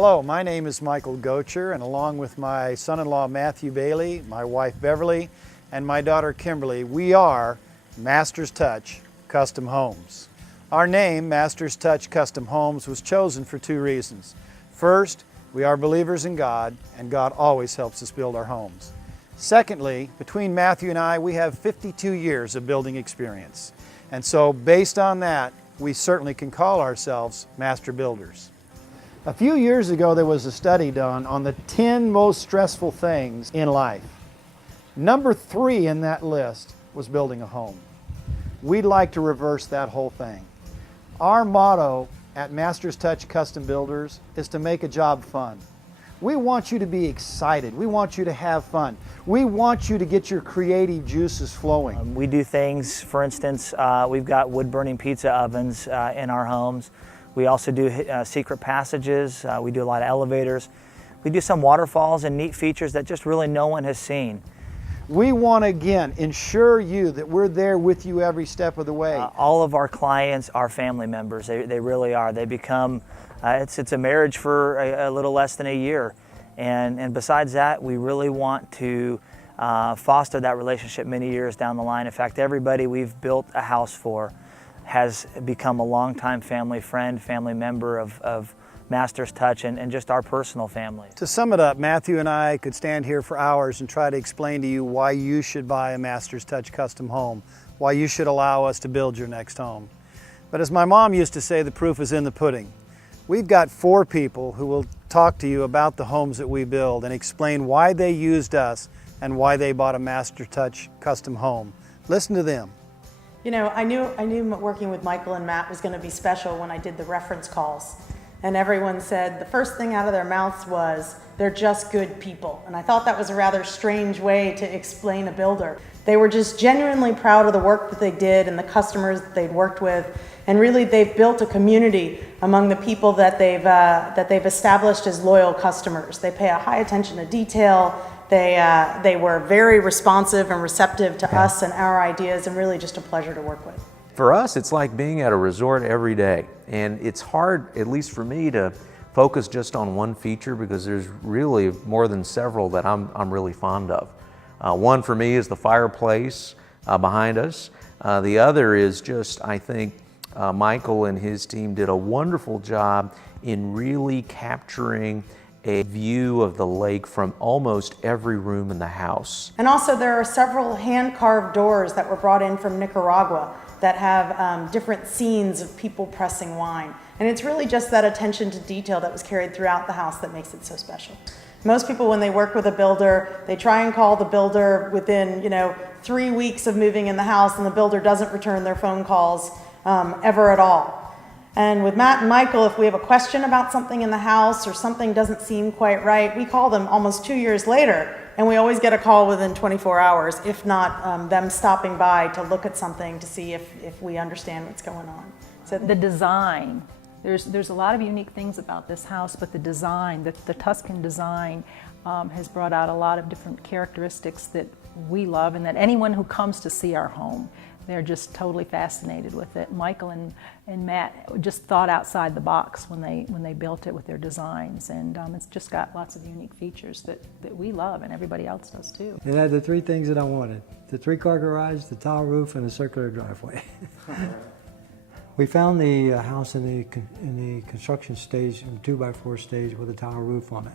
Hello, my name is Michael Gocher, and along with my son-in-law Matthew Bailey, my wife Beverly, and my daughter Kimberly, we are Masters Touch Custom Homes. Our name, Masters Touch Custom Homes, was chosen for two reasons. First, we are believers in God, and God always helps us build our homes. Secondly, between Matthew and I, we have 52 years of building experience. And so based on that, we certainly can call ourselves master builders. A few years ago, there was a study done on the 10 most stressful things in life. Number 3 in that list was building a home. We'd like to reverse that whole thing. Our motto at Masters Touch Custom Builders is to make a job fun. We want you to be excited. We want you to have fun. We want you to get your creative juices flowing. We do things, for instance, we've got wood-burning pizza ovens in our homes. We also do secret passages. We do a lot of elevators. We do some waterfalls and neat features that just really no one has seen. We want to, again, ensure you that we're there with you every step of the way. All of our clients are family members. They really are. They become, it's a marriage for a little less than a year. And besides that, we really want to foster that relationship many years down the line. In fact, everybody we've built a house for has become a longtime family friend, family member of Masters Touch and just our personal family. To sum it up, Matthew and I could stand here for hours and try to explain to you why you should buy a Masters Touch custom home, why you should allow us to build your next home. But as my mom used to say, the proof is in the pudding. We've got 4 people who will talk to you about the homes that we build and explain why they used us and why they bought a Masters Touch custom home. Listen to them. You know, I knew working with Michael and Matt was going to be special when I did the reference calls. And everyone said the first thing out of their mouths was, they're just good people. And I thought that was a rather strange way to explain a builder. They were just genuinely proud of the work that they did and the customers that they'd worked with. And really, they've built a community among the people that they've established as loyal customers. They pay a high attention to detail. They were very responsive and receptive to us and our ideas, and really just a pleasure to work with. For us, it's like being at a resort every day. And it's hard, at least for me, to focus just on one feature because there's really more than several that I'm really fond of. One for me is the fireplace behind us. The other is just, I think, Michael and his team did a wonderful job in really capturing a view of the lake from almost every room in the house. And also there are several hand-carved doors that were brought in from Nicaragua that have different scenes of people pressing wine. And it's really just that attention to detail that was carried throughout the house that makes it so special. Most people, when they work with a builder, they try and call the builder within 3 weeks of moving in the house, and the builder doesn't return their phone calls ever at all. And with Matt and Michael, if we have a question about something in the house or something doesn't seem quite right, we call them almost 2 years later, and we always get a call within 24 hours, if not them stopping by to look at something to see if we understand what's going on. So the design, there's a lot of unique things about this house, but the design, the Tuscan design has brought out a lot of different characteristics that we love and that anyone who comes to see our home, they're just totally fascinated with it. Michael and Matt just thought outside the box when they built it with their designs, and it's just got lots of unique features that we love and everybody else does too. It had the 3 things that I wanted: the 3-car garage, the tile roof, and a circular driveway. We found the house in the construction stage, in the 2x4 stage with a tile roof on it.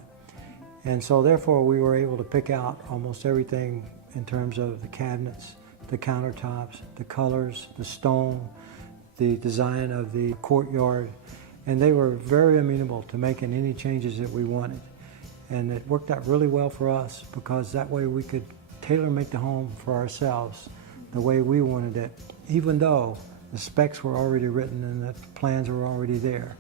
And so therefore we were able to pick out almost everything in terms of the cabinets, the countertops, the colors, the stone, the design of the courtyard, and they were very amenable to making any changes that we wanted. And it worked out really well for us because that way we could tailor-make the home for ourselves the way we wanted it, even though the specs were already written and the plans were already there.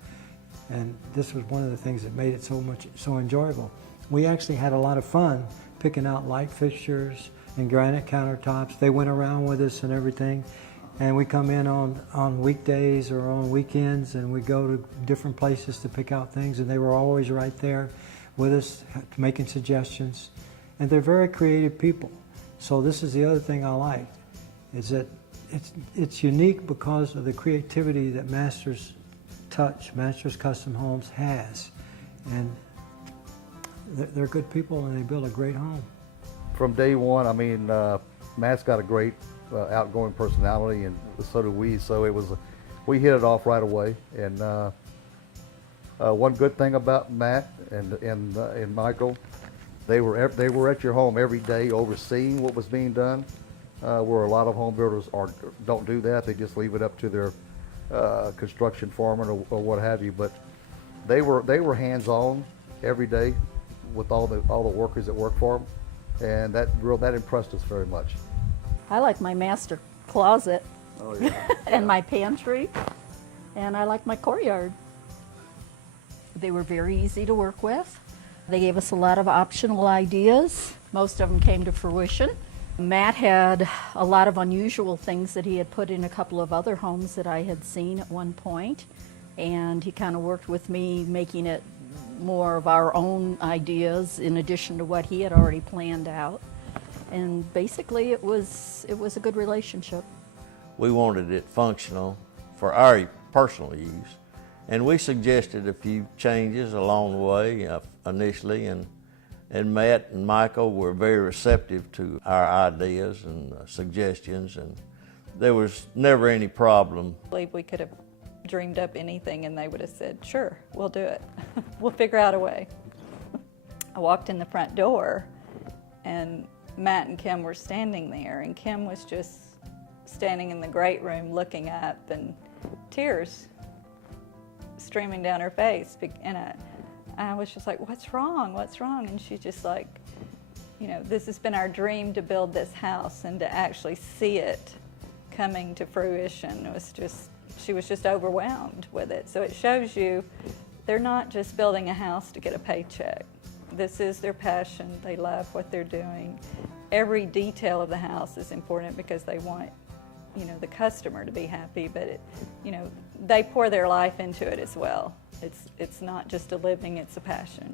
And this was one of the things that made it so enjoyable. We actually had a lot of fun picking out light fixtures and granite countertops. They went around with us and everything. And we come in on weekdays or on weekends, and we go to different places to pick out things, and they were always right there with us making suggestions. And they're very creative people. So this is the other thing I like, is that it's unique because of the creativity that Masters Touch, Masters Custom Homes has. and they're good people and they build a great home. From day one, I mean, Matt's got a great outgoing personality, and so do we. So we hit it off right away. And one good thing about Matt and Michael, they were at your home every day, overseeing what was being done. Where a lot of home builders don't do that; they just leave it up to their construction foreman or what have you. But they were hands-on every day with all the workers that work for them. And that impressed us very much. I like my master closet Oh, yeah. and my pantry, and I like my courtyard. They were very easy to work with. They gave us a lot of optional ideas. Most of them came to fruition. Matt had a lot of unusual things that he had put in a couple of other homes that I had seen at one point, and he kind of worked with me making it more of our own ideas in addition to what he had already planned out. And basically it was a good relationship. We wanted it functional for our personal use, and we suggested a few changes along the way initially, and Matt and Michael were very receptive to our ideas and suggestions, and there was never any problem. I believe we could have dreamed up anything and they would have said, sure, we'll do it. We'll figure out a way. I walked in the front door and Matt and Kim were standing there, and Kim was just standing in the great room looking up, and tears streaming down her face. And I was just like, what's wrong? What's wrong? And she's just like, you know, this has been our dream to build this house, and to actually see it coming to fruition was just, she was just overwhelmed with it. So it shows you they're not just building a house to get a paycheck. This is their passion. They love what they're doing. Every detail of the house is important because they want, you know, the customer to be happy, but it, you know, they pour their life into it as well. It's not just a living, it's a passion.